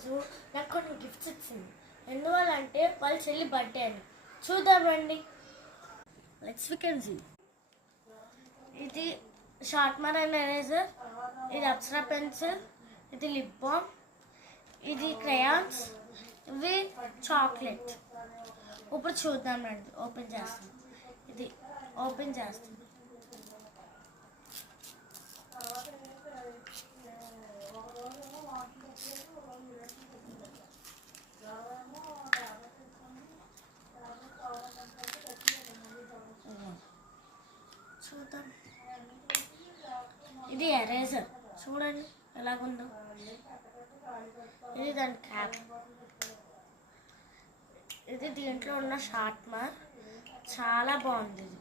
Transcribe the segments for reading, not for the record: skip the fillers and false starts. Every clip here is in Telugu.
రోజు నాకు కొన్ని గిఫ్ట్స్ ఇచ్చింది. ఎందువల్లంటే వాళ్ళ చెల్లి బర్త్డే అని. చూద్దామండి. Let's we can see. ఇది షార్ప్నర్ అండ్ ఎరేజర్, ఇది అప్సరా పెన్సిల్, ఇది లిప్ బామ్, ఇది క్రేయాన్స్, ఇవి చాక్లెట్. ఇప్పుడు చూద్దామండి. ఓపెన్ చేస్తాం. ఇది ఓపెన్ చేస్తాం. చూద్దాం. ఇది ఎరేజర్ చూడండి ఎలాగుందో. ఇది దాని క్యాప్. ఇది దీంట్లో ఉన్న షార్ప్నర్ చాలా బాగుంది. ఇది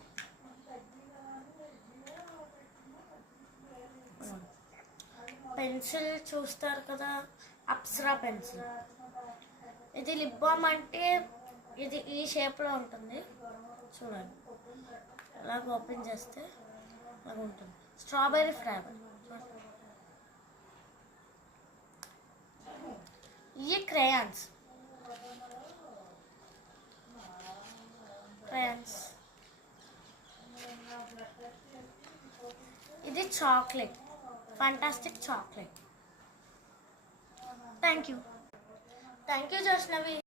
పెన్సిల్ చూస్తారు కదా, అప్సరా పెన్సిల్. ఇది లిప్ బామ్. అంటే ఇది ఈ షేప్లో ఉంటుంది. చూడండి అలాగ ఓపెన్ చేస్తే అలాగ ఉంటుంది. Strawberry flavour. ఈ క్రేయాన్స్ ఇది chocolate, fantastic chocolate. Thank you Jashnavi.